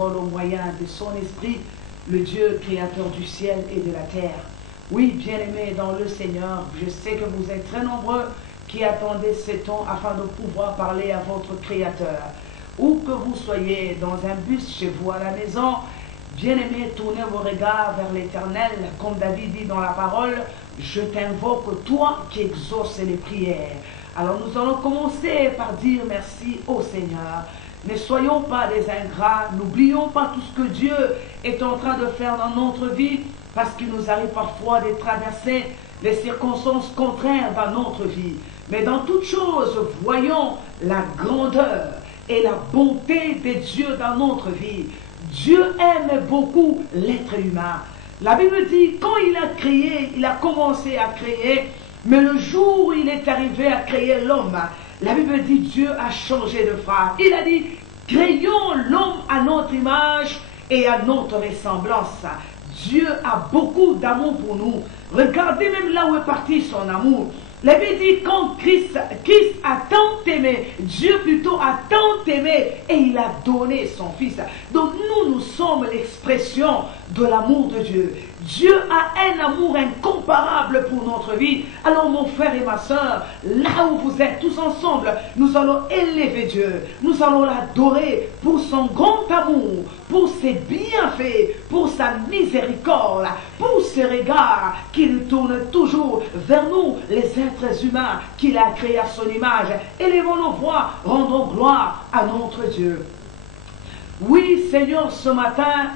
contrôle au moyen de son esprit, le Dieu créateur du ciel et de la terre. Oui, bien-aimés dans le Seigneur, je sais que vous êtes très nombreux qui attendez ce temps afin de pouvoir parler à votre Créateur. Où que vous soyez, dans un bus, chez vous, à la maison, bien-aimés, tournez vos regards vers l'Éternel, comme David dit dans la parole, « Je t'invoque, toi qui exauces les prières ». Alors nous allons commencer par dire merci au Seigneur. Ne soyons pas des ingrats, n'oublions pas tout ce que Dieu est en train de faire dans notre vie, parce qu'il nous arrive parfois de traverser les circonstances contraires dans notre vie. Mais dans toute chose, voyons la grandeur et la bonté de Dieu dans notre vie. Dieu aime beaucoup l'être humain. La Bible dit, quand il a créé, il a commencé à créer, mais le jour où il est arrivé à créer l'homme, la Bible dit, Dieu a changé de phrase. Il a dit, créons l'homme à notre image et à notre ressemblance. Dieu a beaucoup d'amour pour nous. Regardez même là où est parti son amour. La Bible dit, quand Christ a tant aimé, Dieu plutôt a tant aimé, et il a donné son Fils. Donc nous sommes l'expression de l'amour de Dieu. Dieu a un amour incomparable pour notre vie. Alors mon frère et ma soeur, là où vous êtes tous ensemble, nous allons élever Dieu. Nous allons l'adorer pour son grand amour, pour ses bienfaits, pour sa miséricorde, pour ses regards qu'il tourne toujours vers nous, les êtres humains qu'il a créés à son image. Élevons nos voix, rendons gloire à notre Dieu. Oui, Seigneur, ce matin,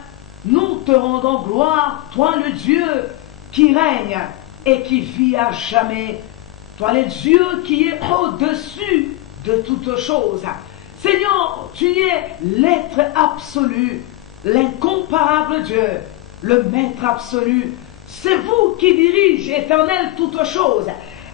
nous te rendons gloire, toi le Dieu qui règne et qui vit à jamais. Toi le Dieu qui est au-dessus de toutes choses. Seigneur, tu es l'être absolu, l'incomparable Dieu, le maître absolu. C'est vous qui dirigez, Éternel, toutes choses.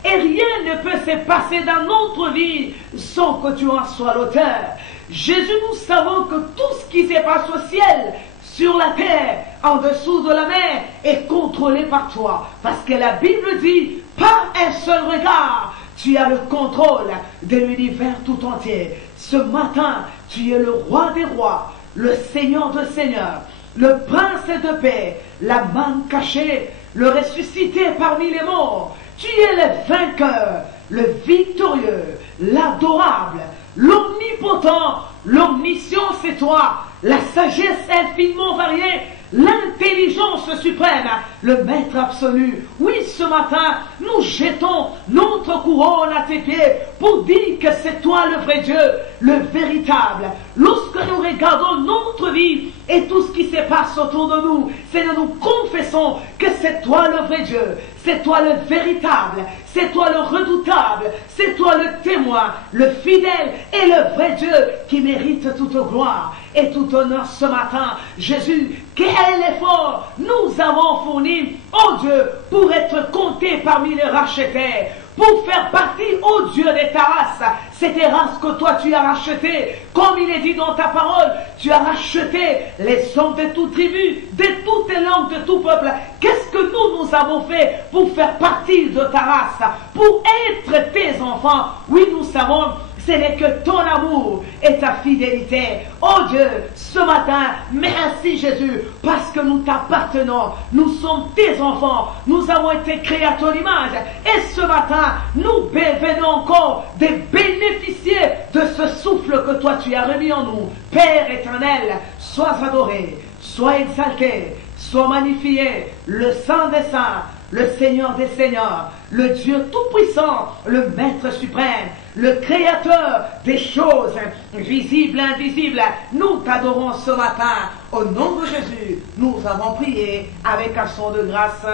Et rien ne peut se passer dans notre vie sans que tu en sois l'auteur. Jésus, nous savons que tout ce qui se passe au ciel, sur la terre, en dessous de la mer, est contrôlé par toi. Parce que la Bible dit, par un seul regard, tu as le contrôle de l'univers tout entier. Ce matin, tu es le roi des rois, le Seigneur des seigneurs, le prince de paix, la main cachée, le ressuscité parmi les morts. Tu es le vainqueur, le victorieux, l'adorable, l'omnipotent, l'omniscient c'est toi, la sagesse infiniment variée, l'intelligence suprême, le maître absolu. Oui, ce matin, nous jetons notre couronne à tes pieds pour dire que c'est toi le vrai Dieu, le véritable. Lorsque nous regardons notre vie et tout ce qui se passe autour de nous, Seigneur, nous confessons que c'est toi le vrai Dieu, c'est toi le véritable, c'est toi le redoutable, c'est toi le témoin, le fidèle et le vrai Dieu qui mérite toute gloire et tout honneur ce matin. Jésus, quel effort nous avons fourni, oh Dieu, pour être comptés parmi les rachetés, pour faire partie, oh Dieu, de ta race, cette race que toi tu as rachetée, comme il est dit dans ta parole, tu as racheté les hommes de toute tribu, de toutes langues, de tout peuple. Qu'est-ce que nous avons fait pour faire partie de ta race, pour être tes enfants? Oui, nous savons, ce n'est que ton amour et ta fidélité. Oh Dieu, ce matin, merci Jésus, parce que nous t'appartenons. Nous sommes tes enfants. Nous avons été créés à ton image. Et ce matin, nous venons encore de bénéficier de ce souffle que toi tu as remis en nous. Père éternel, sois adoré, sois exalté, sois magnifié, le Saint des Saints, le Seigneur des Seigneurs, le Dieu Tout-Puissant, le Maître suprême, le Créateur des choses visibles et invisibles. Nous t'adorons ce matin. Au nom de Jésus, nous avons prié avec un son de grâce.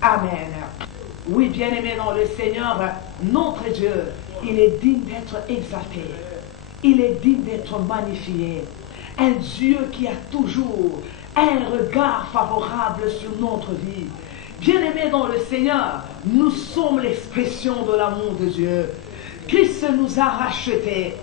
Amen. Oui, bien-aimés dans le Seigneur, notre Dieu, il est digne d'être exalté. Il est digne d'être magnifié. Un Dieu qui a toujours un regard favorable sur notre vie. Bien-aimés dans le Seigneur, nous sommes l'expression de l'amour de Dieu. Christ nous a rachetés.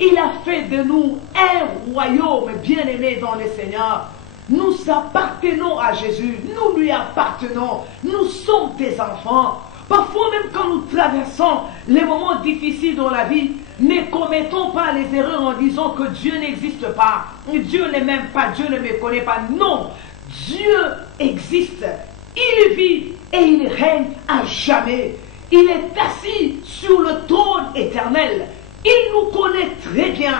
Il a fait de nous un royaume, bien-aimés dans le Seigneur. Nous appartenons à Jésus. Nous lui appartenons. Nous sommes tes enfants. Parfois même quand nous traversons les moments difficiles dans la vie, ne commettons pas les erreurs en disant que Dieu n'existe pas. Dieu ne m'aime pas, Dieu ne me connaît pas. Non, Dieu existe. Il vit et il règne à jamais. Il est assis sur le trône éternel. Il nous connaît très bien.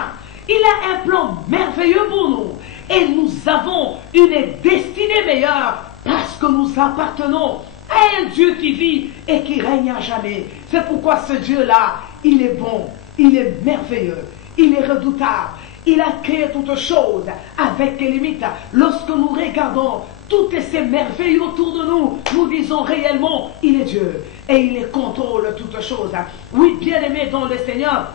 Il a un plan merveilleux pour nous. Et nous avons une destinée meilleure parce que nous appartenons à un Dieu qui vit et qui règne à jamais. C'est pourquoi ce Dieu-là, il est bon, il est merveilleux, il est redoutable. Il a créé toutes choses avec des limites. Lorsque nous regardons toutes ces merveilles autour de nous, nous disons réellement, il est Dieu et il contrôle toutes choses. Oui, bien-aimés dans le Seigneur,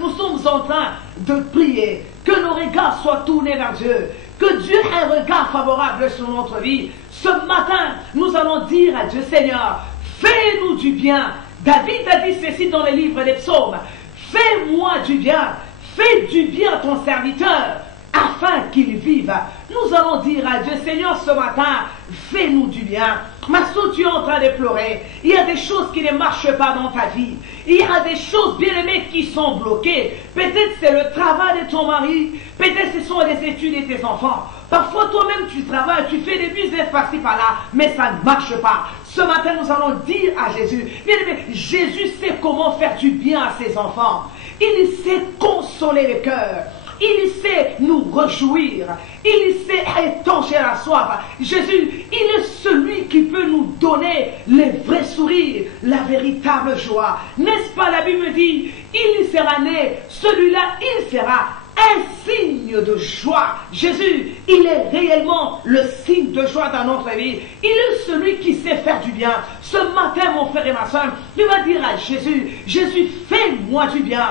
nous sommes en train de prier, que nos regards soient tournés vers Dieu, que Dieu ait un regard favorable sur notre vie. Ce matin, nous allons dire à Dieu, Seigneur, fais-nous du bien. David a dit ceci dans le livre des psaumes, fais-moi du bien, fais du bien à ton serviteur, afin qu'il vive. Nous allons dire à Dieu, Seigneur, ce matin, fais-nous du bien. Massou, tu es en train de pleurer. Il y a des choses qui ne marchent pas dans ta vie. Il y a des choses, bien-aimées, qui sont bloquées. Peut-être c'est le travail de ton mari. Peut-être ce sont les études de tes enfants. Parfois, toi-même, tu travailles, tu fais des business par-ci, par-là, mais ça ne marche pas. Ce matin, nous allons dire à Jésus, bien-aimé, Jésus sait comment faire du bien à ses enfants. Il sait consoler le cœur. Il sait nous réjouir. Il sait étancher la soif. Jésus, il est celui qui peut nous donner les vrais sourires, la véritable joie. N'est-ce pas, la Bible dit, il sera né, celui-là, il sera un signe de joie. Jésus, il est réellement le signe de joie dans notre vie. Il est celui qui sait faire du bien. Ce matin, mon frère et ma soeur, tu vas dire à Jésus, Jésus, fais-moi du bien.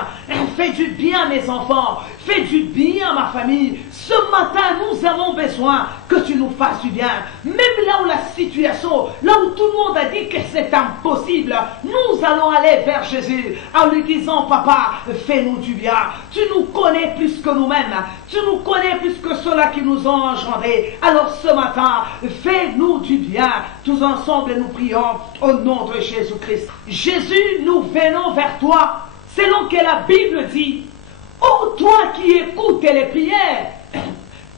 Fais du bien à mes enfants. Fais du bien à ma famille. Ce matin, nous avons besoin que tu nous fasses du bien. Même là où la situation, là où tout le monde a dit que c'est impossible, nous allons aller vers Jésus en lui disant, Papa, fais-nous du bien. Tu nous connais plus que nous-mêmes. Tu nous connais plus que ceux-là qui nous ont engendrés. Alors ce matin, fais-nous du bien. Tous ensemble, nous prions au nom de Jésus-Christ. Jésus, nous venons vers toi, selon que la Bible dit, ô toi qui écoutes les prières,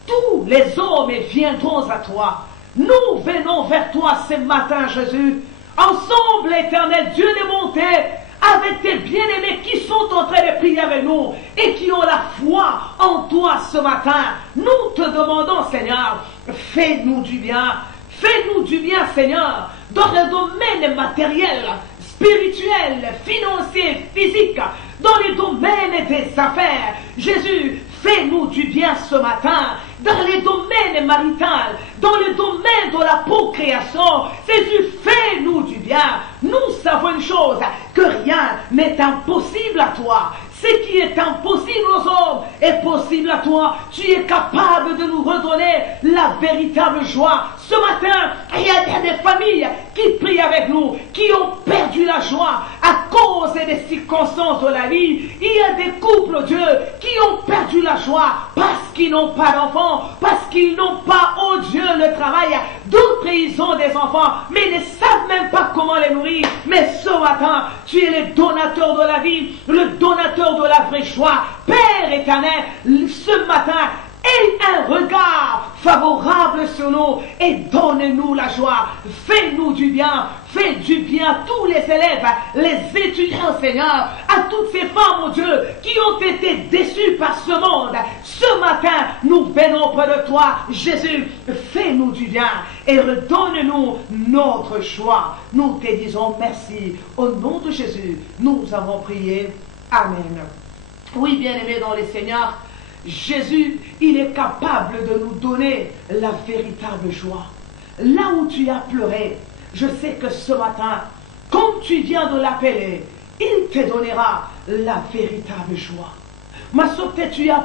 tous les hommes viendront à toi. Nous venons vers toi ce matin, Jésus. Ensemble, éternel Dieu des montées, avec tes bien-aimés qui sont en train de prier avec nous et qui ont la foi en toi ce matin. Nous te demandons, Seigneur, fais-nous du bien. Fais-nous du bien, Seigneur, dans le domaine matériel, spirituel, financier, physique, dans les domaines des affaires. Jésus, fais-nous du bien ce matin, dans les domaines maritaux, dans le domaine de la procréation. Jésus, fais-nous du bien. Nous savons une chose, que rien n'est impossible à toi. Ce qui est impossible aux hommes est possible à toi. Tu es capable de nous redonner la véritable joie. Ce matin, il y a des familles qui prient avec nous, qui ont perdu la joie à cause des circonstances de la vie. Il y a des couples, Dieu, qui ont perdu la joie parce qu'ils n'ont pas d'enfants, parce qu'ils n'ont pas, oh Dieu, le travail. D'autres, ils ont des enfants, mais ils ne savent même pas comment les nourrir. Mais ce matin, tu es le donateur de la vie, le donateur de la vraie joie. Père éternel, ce matin, aie un regard favorable sur nous et donne-nous la joie. Fais-nous du bien. Fais du bien à tous les élèves, les étudiants, Seigneur, à toutes ces femmes, oh Dieu, qui ont été déçues par ce monde. Ce matin, nous venons près de toi, Jésus. Fais-nous du bien et redonne-nous notre joie. Nous te disons merci. Au nom de Jésus, nous avons prié. Amen. Oui, bien-aimés dans le Seigneur, Jésus, il est capable de nous donner la véritable joie. Là où tu as pleuré, je sais que ce matin, comme tu viens de l'appeler, il te donnera la véritable joie. Ma soeur,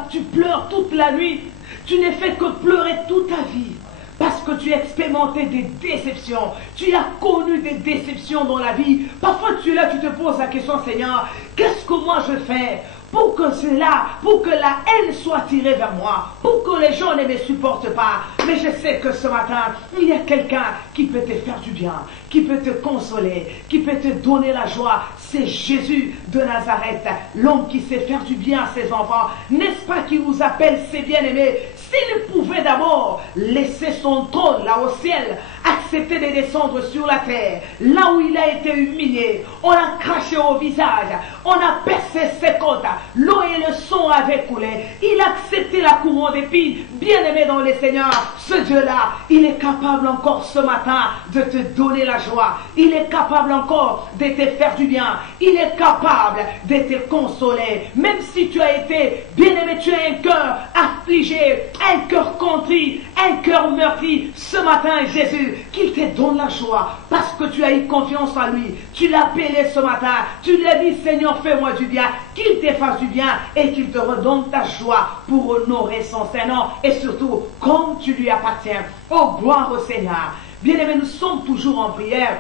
tu pleures toute la nuit, tu n'es fait que pleurer toute ta vie. Parce que tu as expérimenté des déceptions. Tu as connu des déceptions dans la vie. Parfois tu es là, tu te poses la question, Seigneur, qu'est-ce que moi je fais? pour que la haine soit tirée vers moi, pour que les gens ne me supportent pas. Mais je sais que ce matin, il y a quelqu'un qui peut te faire du bien, qui peut te consoler, qui peut te donner la joie. C'est Jésus de Nazareth, l'homme qui sait faire du bien à ses enfants. N'est-ce pas qui vous appelle ses bien-aimés? S'il pouvait d'abord laisser son trône là au ciel, accepter de descendre sur la terre, là où il a été humilié, on a craché au visage, on a percé ses côtes, l'eau et le sang avaient coulé, il a accepté la couronne d'épines. Bien-aimé dans le Seigneur, ce Dieu-là, il est capable encore ce matin de te donner la joie, il est capable encore de te faire du bien, il est capable de te consoler, même si tu as été, bien-aimé, tu as un cœur affligé, un cœur contrit, un cœur meurtri. Ce matin, Jésus, qu'il te donne la joie parce que tu as eu confiance en lui. Tu l'as appelé ce matin, tu lui as dit, Seigneur, fais-moi du bien, qu'il te fasse du bien et qu'il te redonne ta joie pour honorer son Saint-Nom et surtout, comme tu lui appartiens. Oh, gloire au Seigneur. Bien-aimés, nous sommes toujours en prière.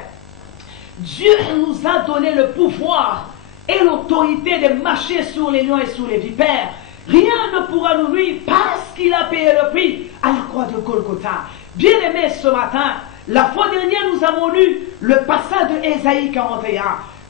Dieu nous a donné le pouvoir et l'autorité de marcher sur les lions et sur les vipères. Rien ne pourra nous nuire parce qu'il a payé le prix à la croix de Golgotha. Bien-aimés, ce matin, la fois dernière, nous avons lu le passage de Ésaïe 41.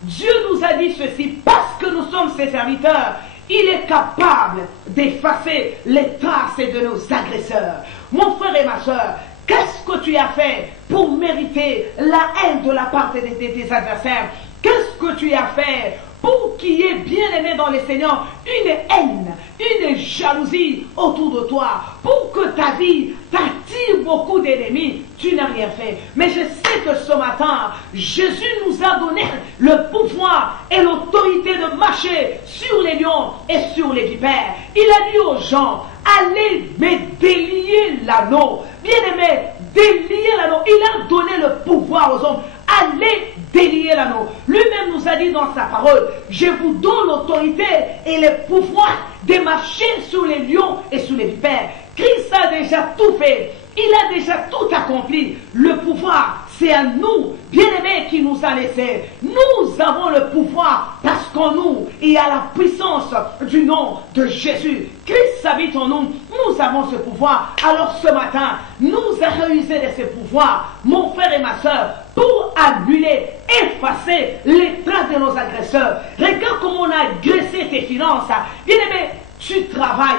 Dieu nous a dit ceci, parce que nous sommes ses serviteurs, il est capable d'effacer les traces de nos agresseurs. Mon frère et ma soeur, qu'est-ce que tu as fait pour mériter la haine de la part de tes adversaires? Qu'est-ce que tu as fait pour qu'il y ait, bien aimé dans le Seigneur, une haine, une jalousie autour de toi, pour que ta vie t'attire beaucoup d'ennemis? Tu n'as rien fait. Mais je sais que ce matin, Jésus nous a donné le pouvoir et l'autorité de marcher sur les lions et sur les vipères. Il a dit aux gens, allez me délier l'anneau. Bien aimé, délier l'anneau. Il a donné le pouvoir aux hommes. Allez délier l'anneau. Lui-même nous a dit dans sa parole, je vous donne l'autorité et le pouvoir de marcher sur les lions et sur les vipères. Christ a déjà tout fait. Il a déjà tout accompli. Le pouvoir, c'est à nous, bien-aimés, qui nous a laissé. Nous avons le pouvoir parce qu'en nous, il y a la puissance du nom de Jésus. Christ habite en nous. Nous avons ce pouvoir. Alors ce matin, nous avons usé de ce pouvoir, mon frère et ma soeur, pour annuler, effacer les traces de nos agresseurs. Regarde comment on a agressé tes finances. Bien-aimé, tu travailles.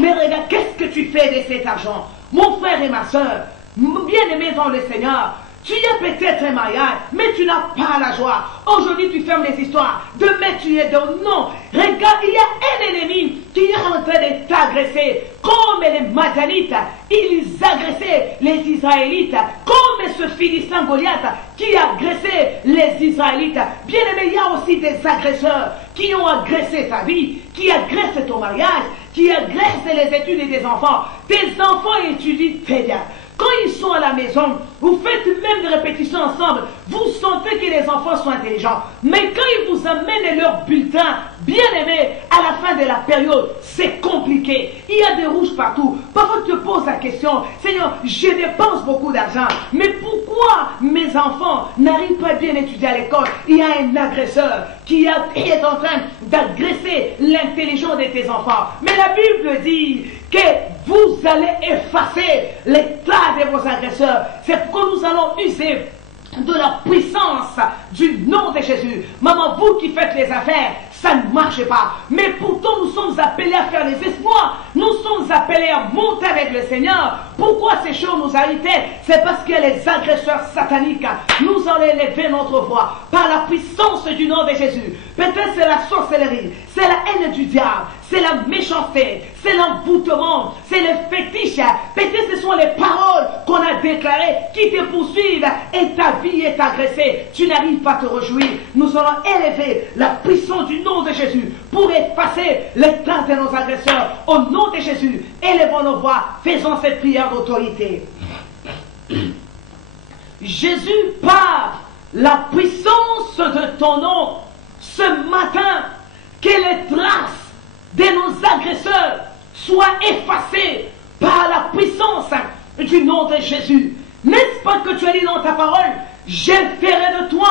Mais regarde, qu'est-ce que tu fais de cet argent? Mon frère et ma soeur, bien-aimés dans le Seigneur, tu as peut-être un mariage, mais tu n'as pas la joie. Aujourd'hui, tu fermes les histoires. Demain, tu es dans... Non. Regarde, il y a un ennemi qui est en train de t'agresser. Comme les Madianites, ils agressaient les Israélites. Comme ce Philistin Goliath qui agressait les Israélites. Bien aimé, il y a aussi des agresseurs qui ont agressé ta vie, qui agressent ton mariage, qui agressent les études des enfants. Tes enfants étudient très bien. Quand ils sont à la maison, vous faites même des répétitions ensemble, vous sentez que les enfants sont intelligents. Mais quand ils vous amènent leur bulletin, bien aimé, à la fin de la période, c'est compliqué. Il y a des rouges partout. Parfois tu te poses la question, Seigneur, je dépense beaucoup d'argent, mais pourquoi mes enfants n'arrivent pas bien à étudier à l'école? Il y a un agresseur qui est en train d'agresser l'intelligence de tes enfants. Mais la Bible dit que vous allez effacer les traces de vos agresseurs. C'est pourquoi nous allons user de la puissance du nom de Jésus. Maman, vous qui faites les affaires, ça ne marche pas. Mais pourtant, nous sommes appelés à faire les espoirs. Nous sommes appelés à monter avec le Seigneur. Pourquoi ces choses nous arrivent? C'est parce que les agresseurs sataniques nous ont élevé notre voix par la puissance du nom de Jésus. Peut-être c'est la sorcellerie, c'est la haine du diable, c'est la méchanceté, c'est l'envoûtement, c'est le fétiche. Peut-être ce sont les paroles qu'on a déclarées qui te poursuivent et ta vie est agressée. Tu n'arrives pas à te réjouir. Nous allons élever la puissance du nom de Jésus pour effacer les traces de nos agresseurs. Au nom de Jésus, élevons nos voix, faisons cette prière d'autorité. Jésus, par la puissance de ton nom, ce matin, que les traces de nos agresseurs soient effacées par la puissance du nom de Jésus. N'est-ce pas que tu as dit dans ta parole, je ferai de toi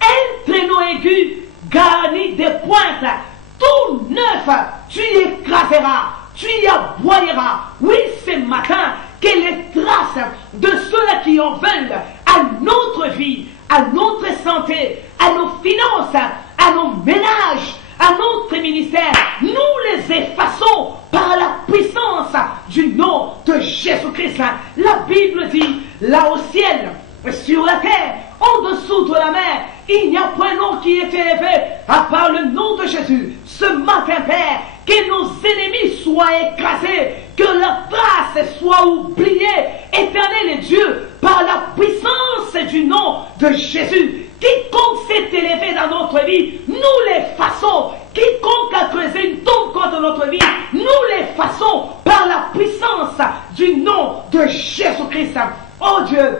un traîneau aigu garni de pointes tout neuf, tu écraseras, tu y aboyeras. Oui, ce matin, que les traces de ceux qui en veulent à notre vie, à notre santé, à nos finances, à nos ménages, à notre ministère, nous les effaçons par la puissance du nom de Jésus-Christ. La Bible dit, là au ciel, sur la terre, en dessous de la mer, il n'y a point nom qui est élevé à part le nom de Jésus. Ce matin, Père, que nos ennemis soient écrasés, que leur trace soit oubliée, Éternel Dieu, par la puissance du nom de Jésus. Quiconque s'est élevé dans notre vie, nous l'effaçons. Quiconque a creusé une tombe contre notre vie, nous l'effaçons par la puissance du nom de Jésus-Christ. Oh Dieu,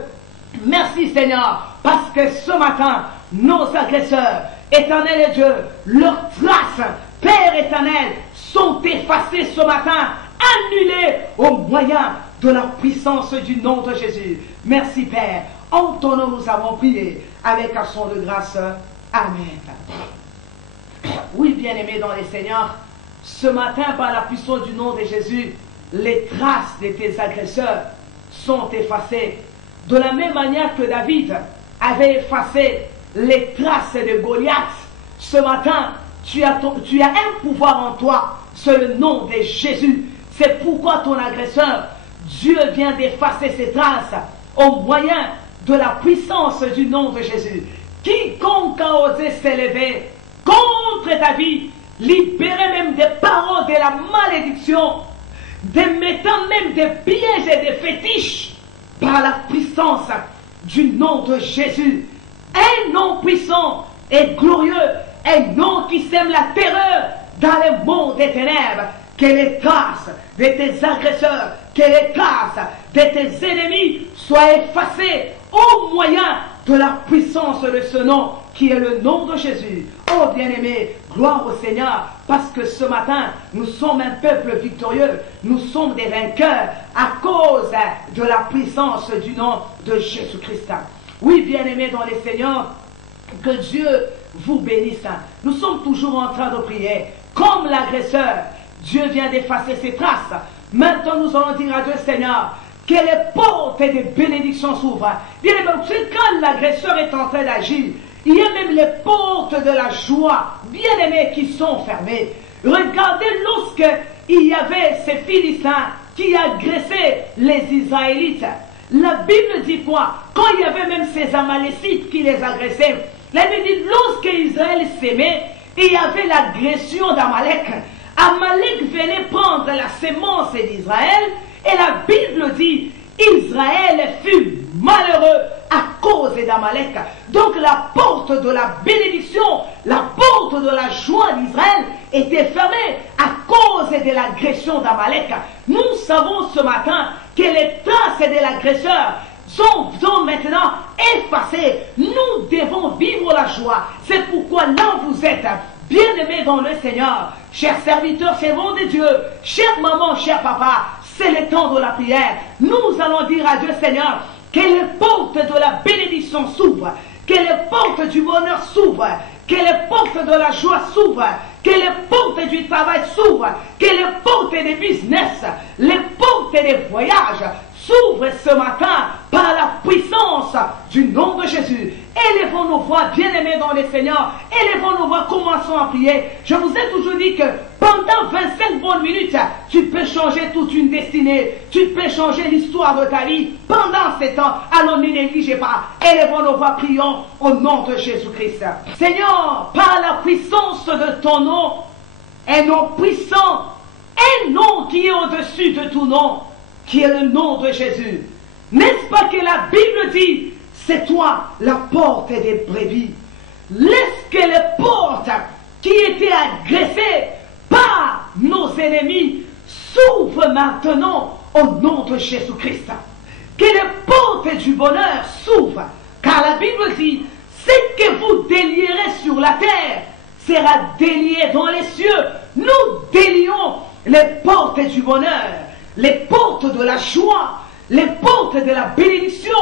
merci Seigneur, parce que ce matin, nos agresseurs, Éternel Dieu, leurs traces, Père éternel, sont effacées ce matin, annulées au moyen de la puissance du nom de Jésus. Merci Père. En ton nom nous avons prié avec un son de grâce. Amen. Oui, bien-aimés dans les Seigneurs, ce matin, par la puissance du nom de Jésus, les traces de tes agresseurs sont effacées. De la même manière que David avait effacé les traces de Goliath, ce matin, tu as un pouvoir en toi, c'est le nom de Jésus. C'est pourquoi ton agresseur, Dieu vient d'effacer ses traces au moyen de la puissance du nom de Jésus. Quiconque a osé s'élever contre ta vie, libérer même des paroles de la malédiction, mettant même des pièges et des fétiches par la puissance du nom de Jésus. Un nom puissant et glorieux, un nom qui sème la terreur dans le monde des ténèbres. Que les traces de tes agresseurs, que les traces de tes ennemis soient effacées au moyen de la puissance de ce nom qui est le nom de Jésus. Oh bien-aimé, gloire au Seigneur, parce que ce matin, nous sommes un peuple victorieux, nous sommes des vainqueurs à cause de la puissance du nom de Jésus-Christ. Oui, bien-aimé dans les Seigneurs, que Dieu vous bénisse. Nous sommes toujours en train de prier, comme l'agresseur. Dieu vient d'effacer ses traces. Maintenant, nous allons dire à Dieu, Seigneur, que les portes de bénédiction s'ouvrent. Bien aimé, quand l'agresseur est en train d'agir, il y a même les portes de la joie, bien aimés, qui sont fermées. Regardez lorsqu'il y avait ces Philistins qui agressaient les Israélites. La Bible dit quoi? Quand il y avait même ces Amalécites qui les agressaient, la Bible dit lorsqu'Israël s'aimait, il y avait l'agression d'Amalek. Amalek venait prendre la sémence d'Israël et la Bible dit Israël fut malheureux à cause d'Amalek. Donc la porte de la bénédiction, la porte de la joie d'Israël était fermée à cause de l'agression d'Amalek. Nous savons ce matin que les traces de l'agresseur sont maintenant effacées. Nous devons vivre la joie. C'est pourquoi là où vous êtes, bien-aimés dans le Seigneur, chers serviteurs, servants de Dieu, chère maman, cher papa, c'est le temps de la prière. Nous allons dire à Dieu, Seigneur, que les portes de la bénédiction s'ouvrent, que les portes du bonheur s'ouvrent, que les portes de la joie s'ouvrent, que les portes du travail s'ouvrent, que les portes des business, les portes des voyages s'ouvrent ce matin par la puissance du nom de Jésus. Élevons nos voix, bien-aimés dans les Seigneurs, élevons nos voix, commençons à prier. Je vous ai toujours dit que pendant 25 bonnes minutes, tu peux changer toute une destinée, tu peux changer l'histoire de ta vie pendant ces temps. Alors ne négligez pas, élevons nos voix, prions au nom de Jésus-Christ. Seigneur, par la puissance de ton nom, un nom puissant, un nom qui est au-dessus de tout nom, qui est le nom de Jésus. N'est-ce pas que la Bible dit, c'est toi la porte des brebis. Laisse que les portes qui étaient agressées par nos ennemis s'ouvrent maintenant au nom de Jésus-Christ. Que les portes du bonheur s'ouvrent. Car la Bible dit, ce que vous délierez sur la terre sera délié dans les cieux. Nous délions les portes du bonheur, les portes de la joie, les portes de la bénédiction,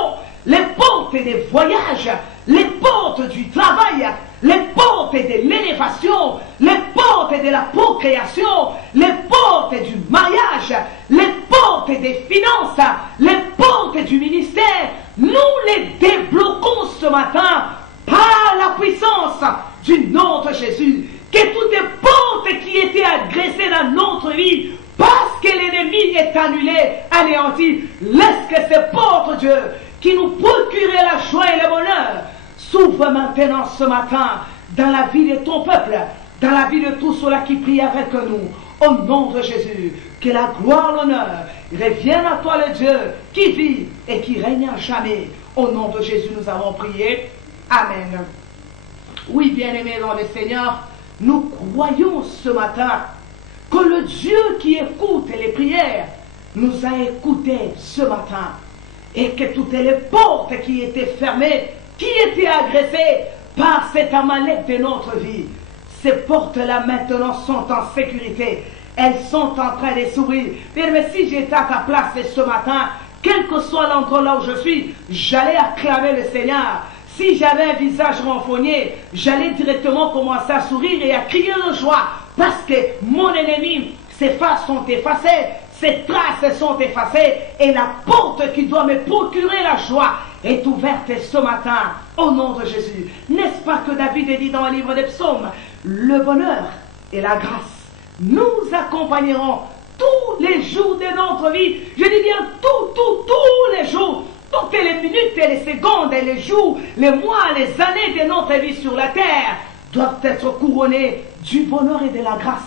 les portes des voyages, les portes portes du travail, les portes de l'élévation, les portes de la procréation, les portes du mariage, les portes des finances, les portes du ministère. Nous les débloquons ce matin par la puissance du nom de Jésus. Que toutes les portes qui étaient agressées dans notre vie, parce que l'ennemi est annulé, anéanti, laisse que ces portes, Dieu, qui nous procuraient la joie et le bonheur, s'ouvrent maintenant ce matin dans la vie de ton peuple, dans la vie de tous ceux-là qui prient avec nous. Au nom de Jésus, que la gloire, l'honneur reviennent à toi le Dieu qui vit et qui règne à jamais. Au nom de Jésus, nous avons prié. Amen. Oui, bien-aimés dans le Seigneur, nous croyons ce matin que le Dieu qui écoute les prières nous a écoutés ce matin et que toutes les portes qui étaient fermées, qui étaient agressées par cet Amalek de notre vie, ces portes-là maintenant sont en sécurité. Elles sont en train de s'ouvrir. Mais si j'étais à ta place ce matin, quel que soit l'endroit là où je suis, j'allais acclamer le Seigneur. Si j'avais un visage renfogné, j'allais directement commencer à sourire et à crier de joie. Parce que mon ennemi, ses faces sont effacées, ses traces sont effacées, et la porte qui doit me procurer la joie est ouverte ce matin, au nom de Jésus. N'est-ce pas que David dit dans le livre des psaumes, le bonheur et la grâce nous accompagneront tous les jours de notre vie. Je dis bien tous les jours. Toutes les minutes et les secondes et les jours, les mois, les années de notre vie sur la terre doivent être couronnés du bonheur et de la grâce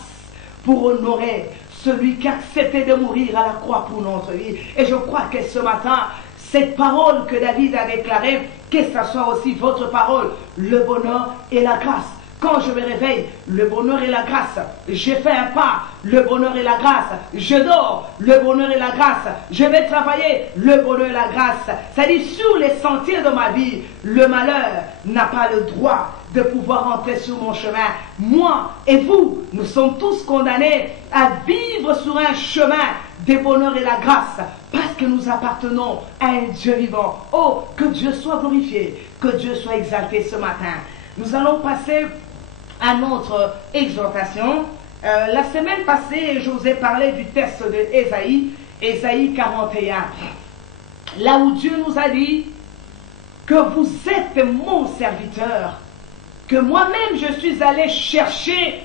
pour honorer celui qui a accepté de mourir à la croix pour notre vie. Et je crois que ce matin, cette parole que David a déclarée, que ce soit aussi votre parole, le bonheur et la grâce. Quand je me réveille, le bonheur et la grâce. J'ai fait un pas, le bonheur et la grâce. Je dors, le bonheur et la grâce. Je vais travailler, le bonheur et la grâce. C'est-à-dire, sur les sentiers de ma vie, le malheur n'a pas le droit de pouvoir entrer sur mon chemin. Moi et vous, nous sommes tous condamnés à vivre sur un chemin de bonheur et la grâce, parce que nous appartenons à un Dieu vivant. Oh, que Dieu soit glorifié, que Dieu soit exalté ce matin. Nous allons passer à notre exhortation. La semaine passée, je vous ai parlé du texte de Ésaïe, Ésaïe 41. Là où Dieu nous a dit que vous êtes mon serviteur, que moi-même je suis allé chercher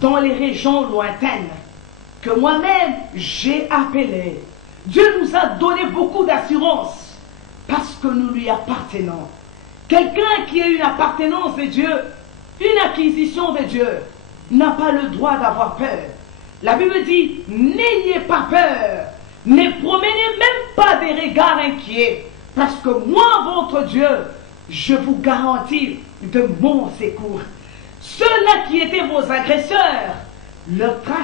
dans les régions lointaines, que moi-même j'ai appelé. Dieu nous a donné beaucoup d'assurance parce que nous lui appartenons. Quelqu'un qui a une appartenance de Dieu, une acquisition de Dieu, n'a pas le droit d'avoir peur. La Bible dit, n'ayez pas peur, ne promenez même pas des regards inquiets, parce que moi, votre Dieu, je vous garantis de mon secours. Ceux-là qui étaient vos agresseurs, leurs traces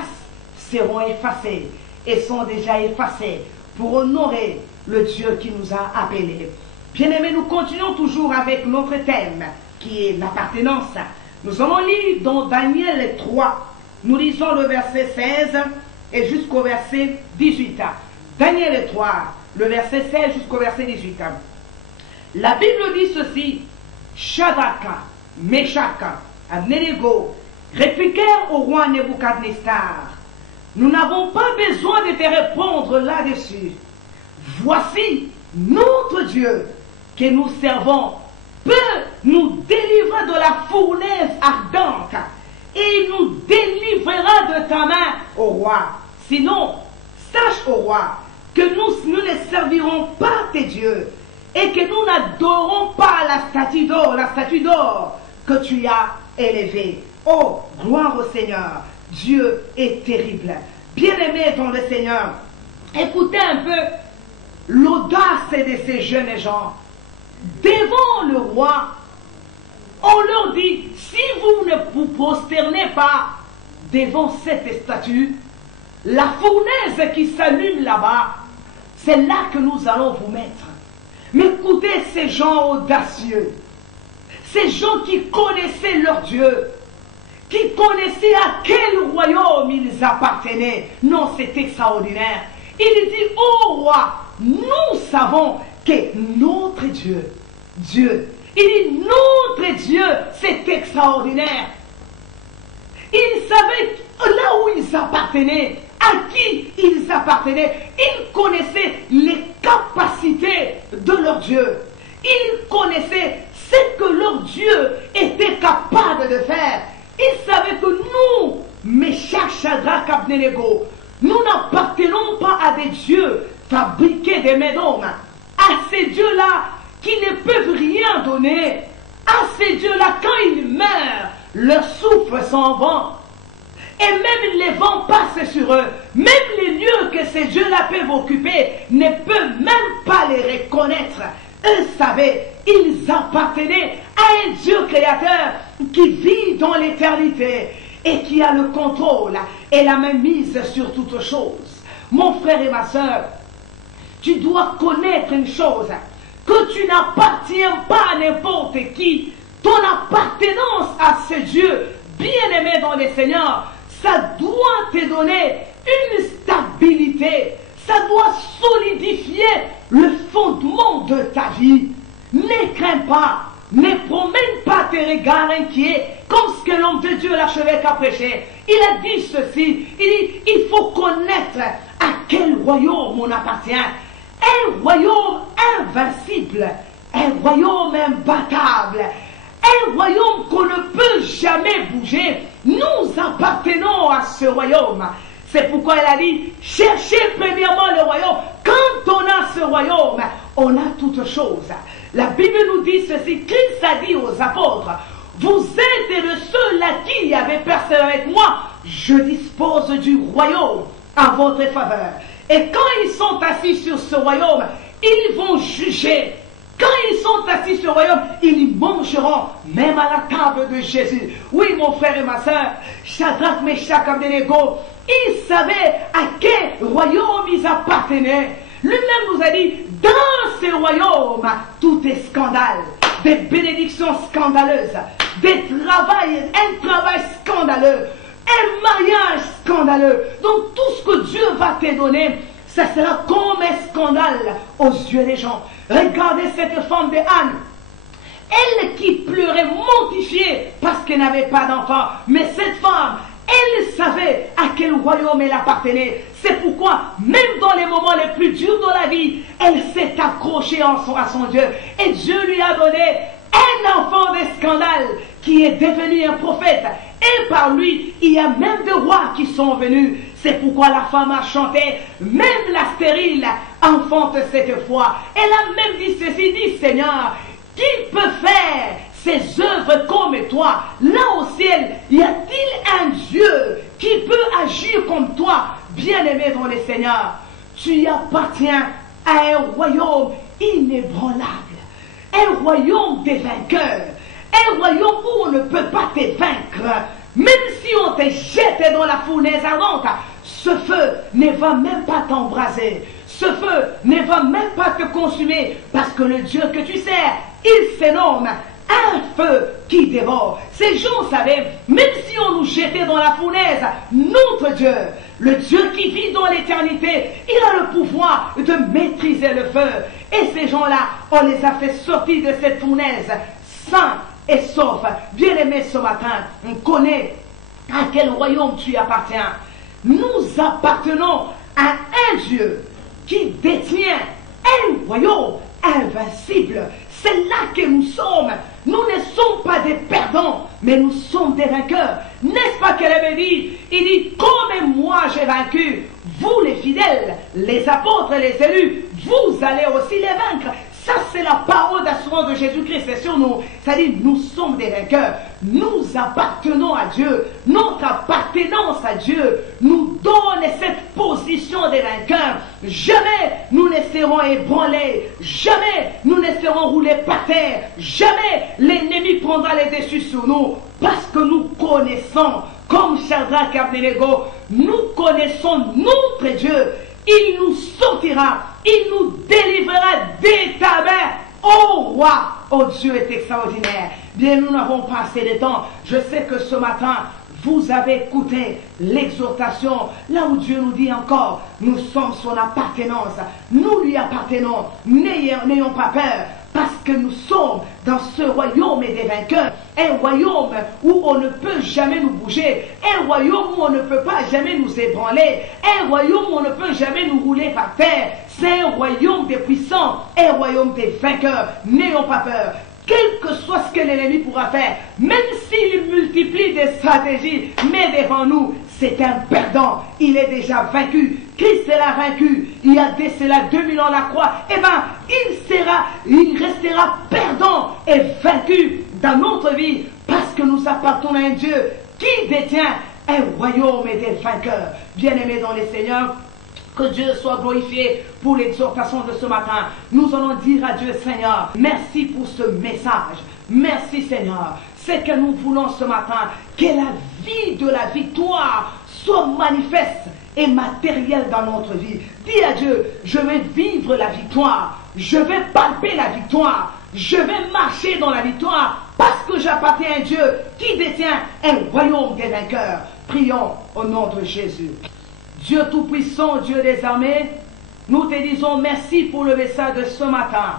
seront effacées et sont déjà effacées pour honorer le Dieu qui nous a appelés. Bien-aimés, nous continuons toujours avec notre thème, qui est l'appartenance. Nous allons lire dans Daniel 3. Nous lisons le verset 16 et jusqu'au verset 18. Daniel 3, le verset 16 jusqu'au verset 18. La Bible dit ceci, Shadrach, Meshach, Abednego répliquèrent au roi Nebuchadnezzar, nous n'avons pas besoin de te répondre là-dessus. Voici notre Dieu que nous servons peut nous délivrer de la fournaise ardente et il nous délivrera de ta main, ô roi. Sinon, sache, ô roi, que nous ne servirons pas tes dieux et que nous n'adorons pas la statue d'or que tu as élevée. Oh, gloire au Seigneur, Dieu est terrible. Bien-aimés dans le Seigneur, écoutez un peu l'audace de ces jeunes gens. Devant le roi, on leur dit, si vous ne vous prosternez pas devant cette statue, la fournaise qui s'allume là-bas, c'est là que nous allons vous mettre. Mais écoutez ces gens audacieux, ces gens qui connaissaient leur Dieu, qui connaissaient à quel royaume ils appartenaient. Non, c'est extraordinaire. Il dit, ô roi, nous savons que notre Dieu, il dit, Notre Dieu, c'est extraordinaire. Ils savaient là où ils appartenaient, à qui ils appartenaient. Ils connaissaient les capacités de leur Dieu. Ils connaissaient ce que leur Dieu était capable de faire. Ils savaient que nous, Meshach, Shadrach, Abednego, nous n'appartenons pas à des dieux fabriqués des mains d'hommes, à ces dieux-là qui ne peuvent rien donner, à ces dieux-là quand ils meurent, leur souffle s'en va. Et même les vents passent sur eux. Même les lieux que ces dieux-là peuvent occuper ne peuvent même pas les reconnaître. Eux savaient, ils appartenaient à un Dieu créateur qui vit dans l'éternité et qui a le contrôle et la main mise sur toutes choses. Mon frère et ma soeur, tu dois connaître une chose, que tu n'appartiens pas à n'importe qui. Ton appartenance à ce Dieu bien-aimé dans le Seigneur, ça doit te donner une stabilité, ça doit solidifier le fondement de ta vie. Ne crains pas, ne promène pas tes regards inquiets, comme ce que l'homme de Dieu, l'archevêque, a prêché. Il a dit ceci, il dit, il faut connaître à quel royaume on appartient. Un royaume invincible, un royaume imbattable, un royaume qu'on ne peut jamais bouger. Nous appartenons à ce royaume. C'est pourquoi il a dit, cherchez premièrement le royaume. Quand on a ce royaume, on a toutes choses. La Bible nous dit ceci, Christ a dit aux apôtres, vous êtes de ceux-là qui avaient persévéré avec moi, je dispose du royaume à votre faveur. Et quand ils sont assis sur ce royaume, ils vont juger. Quand ils sont assis sur le royaume, ils mangeront même à la table de Jésus. Oui, mon frère et ma soeur, Shadrach, Meshach, Abednego, ils savaient à quel royaume ils appartenaient. Lui-même nous a dit, dans ce royaume, tout est scandale, des bénédictions scandaleuses, un travail scandaleux, un mariage scandaleux. Donc tout ce que Dieu va te donner, ça sera comme un scandale aux yeux des gens. Regardez cette femme de Anne. Elle qui pleurait mortifiée parce qu'elle n'avait pas d'enfant. Mais cette femme, elle savait à quel royaume elle appartenait. C'est pourquoi, même dans les moments les plus durs de la vie, elle s'est accrochée à son Dieu. Et Dieu lui a donné un enfant de scandale qui est devenu un prophète. Et par lui, il y a même des rois qui sont venus. C'est pourquoi la femme a chanté, même la stérile enfante cette foi. Elle a même dit ceci, dit Seigneur, qui peut faire ces œuvres comme toi? Là au ciel, y a-t-il un Dieu qui peut agir comme toi, bien-aimé dans le Seigneur? Tu appartiens à un royaume inébranlable, un royaume des vainqueurs, un royaume où on ne peut pas te vaincre. Même si on te jette dans la fournaise ardente, ce feu ne va même pas t'embraser. Ce feu ne va même pas te consumer, parce que le Dieu que tu sers, il se nomme un feu qui dévore. Ces gens savaient, même si on nous jetait dans la fournaise, notre Dieu, le Dieu qui vit dans l'éternité, il a le pouvoir de maîtriser le feu. Et ces gens-là, on les a fait sortir de cette fournaise sains et saufs. Bien-aimés, ce matin, on connaît à quel royaume tu appartiens. Nous appartenons à un Dieu qui détient un royaume invincible. C'est là que nous sommes. Nous ne sommes pas des perdants, mais nous sommes des vainqueurs. N'est-ce pas qu'elle avait dit? Il dit, comme moi j'ai vaincu, vous les fidèles, les apôtres et les élus, vous allez aussi les vaincre. Ça, c'est la parole d'assurance de Jésus-Christ, c'est sur nous. Ça dit, nous sommes des vainqueurs. Nous appartenons à Dieu. Notre appartenance à Dieu nous donne cette position des vainqueurs. Jamais nous ne serons ébranlés. Jamais nous ne serons roulés par terre. Jamais l'ennemi prendra les dessus sur nous. Parce que nous connaissons, comme Shadrach et Abednego, nous connaissons notre Dieu. Il nous sortira, il nous délivrera des ta main. Oh roi, oh Dieu est extraordinaire. Bien, nous n'avons pas assez de temps. Je sais que ce matin, vous avez écouté l'exhortation, là où Dieu nous dit encore, nous sommes son appartenance, nous lui appartenons, n'ayons pas peur, parce que nous sommes dans ce royaume des vainqueurs, un royaume où on ne peut jamais nous bouger, un royaume où on ne peut pas jamais nous ébranler, un royaume où on ne peut jamais nous rouler par terre. C'est un royaume des puissants, un royaume des vainqueurs. N'ayons pas peur. Quel que soit ce que l'ennemi pourra faire, même s'il multiplie des stratégies, mais devant nous, c'est un perdant. Il est déjà vaincu. Christ l'a vaincu. Il y a de cela 2000 ans la croix. Eh bien, il restera perdant et vaincu dans notre vie parce que nous appartenons à un Dieu qui détient un royaume et des vainqueurs. Bien-aimés dans les Seigneurs, que Dieu soit glorifié pour l'exhortation de ce matin. Nous allons dire à Dieu, Seigneur, merci pour ce message. Merci Seigneur. C'est que nous voulons ce matin que la vie de la victoire soit manifeste et matérielle dans notre vie. Dis à Dieu, je vais vivre la victoire. Je vais palper la victoire. Je vais marcher dans la victoire parce que j'appartiens à un Dieu qui détient un royaume des vainqueurs. Prions au nom de Jésus. Dieu Tout-Puissant, Dieu des armées, nous te disons merci pour le message de ce matin.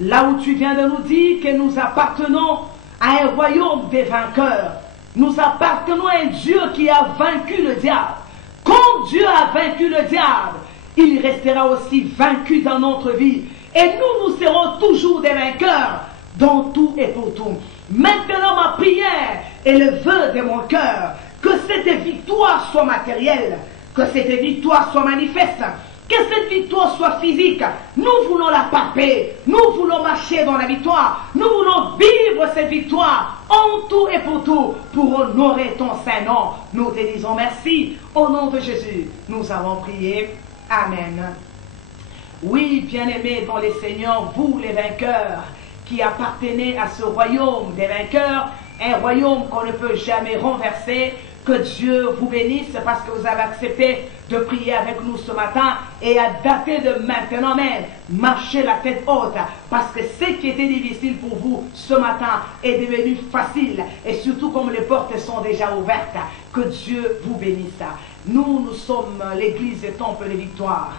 Là où tu viens de nous dire que nous appartenons à un royaume des vainqueurs. Nous appartenons à un Dieu qui a vaincu le diable. Comme Dieu a vaincu le diable, il restera aussi vaincu dans notre vie. Et nous serons toujours des vainqueurs dans tout et pour tout. Maintenant, ma prière et le vœu de mon cœur, que cette victoire soit matérielle, que cette victoire soit manifeste, que cette victoire soit physique. Nous voulons la palper, nous voulons marcher dans la victoire, nous voulons vivre cette victoire en tout et pour tout, pour honorer ton saint nom. Nous te disons merci, au nom de Jésus, nous avons prié. Amen. Oui, bien-aimés dans les Seigneurs, vous les vainqueurs, qui appartenez à ce royaume des vainqueurs, un royaume qu'on ne peut jamais renverser. Que Dieu vous bénisse parce que vous avez accepté de prier avec nous ce matin et à dater de maintenant même, marchez la tête haute parce que ce qui était difficile pour vous ce matin est devenu facile et surtout comme les portes sont déjà ouvertes, que Dieu vous bénisse. Nous sommes l'église des Temples de Victoire,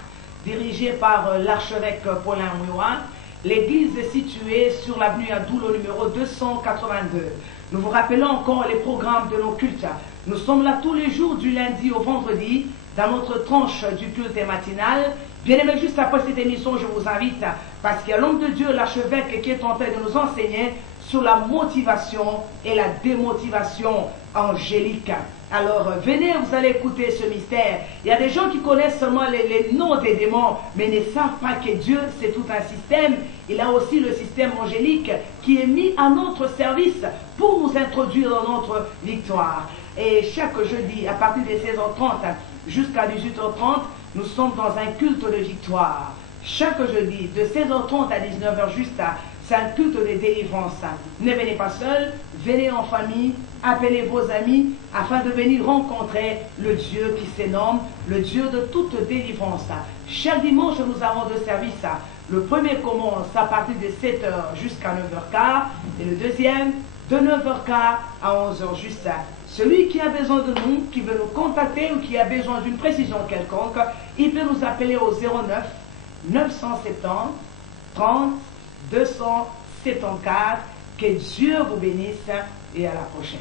dirigée par l'archevêque Paulin Mouin. L'église est située sur l'avenue Adoul au numéro 282. Nous vous rappelons encore les programmes de nos cultes. Nous sommes là tous les jours du lundi au vendredi dans notre tranche du culte matinal. Bien aimé, juste après cette émission, je vous invite, parce qu'il y a l'homme de Dieu, l'archevêque, qui est en train de nous enseigner sur la motivation et la démotivation angélique. Alors, venez, vous allez écouter ce mystère. Il y a des gens qui connaissent seulement les noms des démons, mais ne savent pas que Dieu, c'est tout un système. Il a aussi le système angélique qui est mis à notre service pour nous introduire dans notre victoire. Et chaque jeudi, à partir de 16h30 jusqu'à 18h30, nous sommes dans un culte de victoire. Chaque jeudi, de 16h30 à 19h juste, c'est un culte de délivrance. Ne venez pas seul, venez en famille, appelez vos amis afin de venir rencontrer le Dieu qui se nomme le Dieu de toute délivrance. Chaque dimanche, nous avons deux services. Le premier commence à partir de 7h jusqu'à 9h15 et le deuxième de 9h15 à 11h juste. Celui qui a besoin de nous, qui veut nous contacter ou qui a besoin d'une précision quelconque, il peut nous appeler au 09 970 30 274. Que Dieu vous bénisse et à la prochaine.